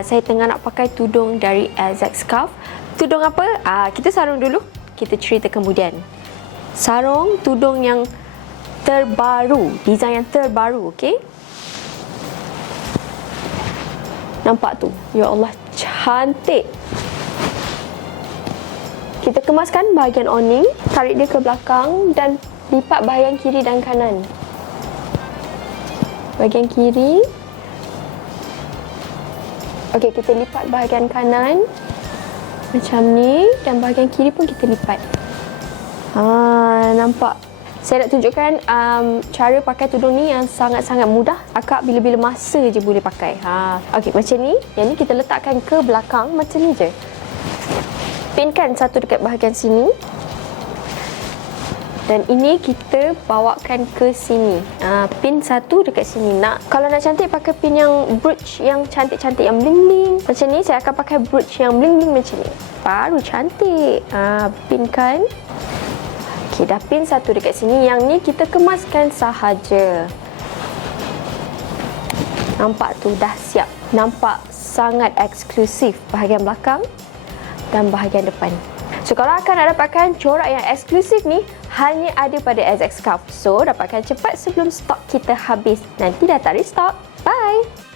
Saya tengah nak pakai tudung dari AZEK Scarf. Tudung apa? Kita sarung dulu. Kita cerita kemudian. Sarung tudung yang terbaru, design yang terbaru, okey? Nampak tu? Ya Allah, cantik. Kita kemaskan bahagian awning, tarik dia ke belakang dan lipat bahagian kiri dan kanan. Bahagian kiri. Okey, kita lipat bahagian kanan macam ni dan bahagian kiri pun kita lipat. Nampak? Saya nak tunjukkan cara pakai tudung ni yang sangat-sangat mudah. Akak bila-bila masa je boleh pakai. Okey, macam ni. Yang ni kita letakkan ke belakang macam ni je. Pinkan satu dekat bahagian sini. Dan ini kita bawakan ke sini. Pin satu dekat sini. Kalau nak cantik pakai pin yang brooch yang cantik-cantik, yang bling-bling. Macam ni saya akan pakai brooch yang bling-bling macam ni. Baru cantik. Pinkan. Okey, dah pin satu dekat sini. Yang ni kita kemaskan sahaja. Nampak tu, dah siap. Nampak sangat eksklusif bahagian belakang dan bahagian depan. So, kalau akan nak dapatkan corak yang eksklusif ni, hanya ada pada AZEK Scarf. So, dapatkan cepat sebelum stok kita habis. Nanti dah tak restock. Bye!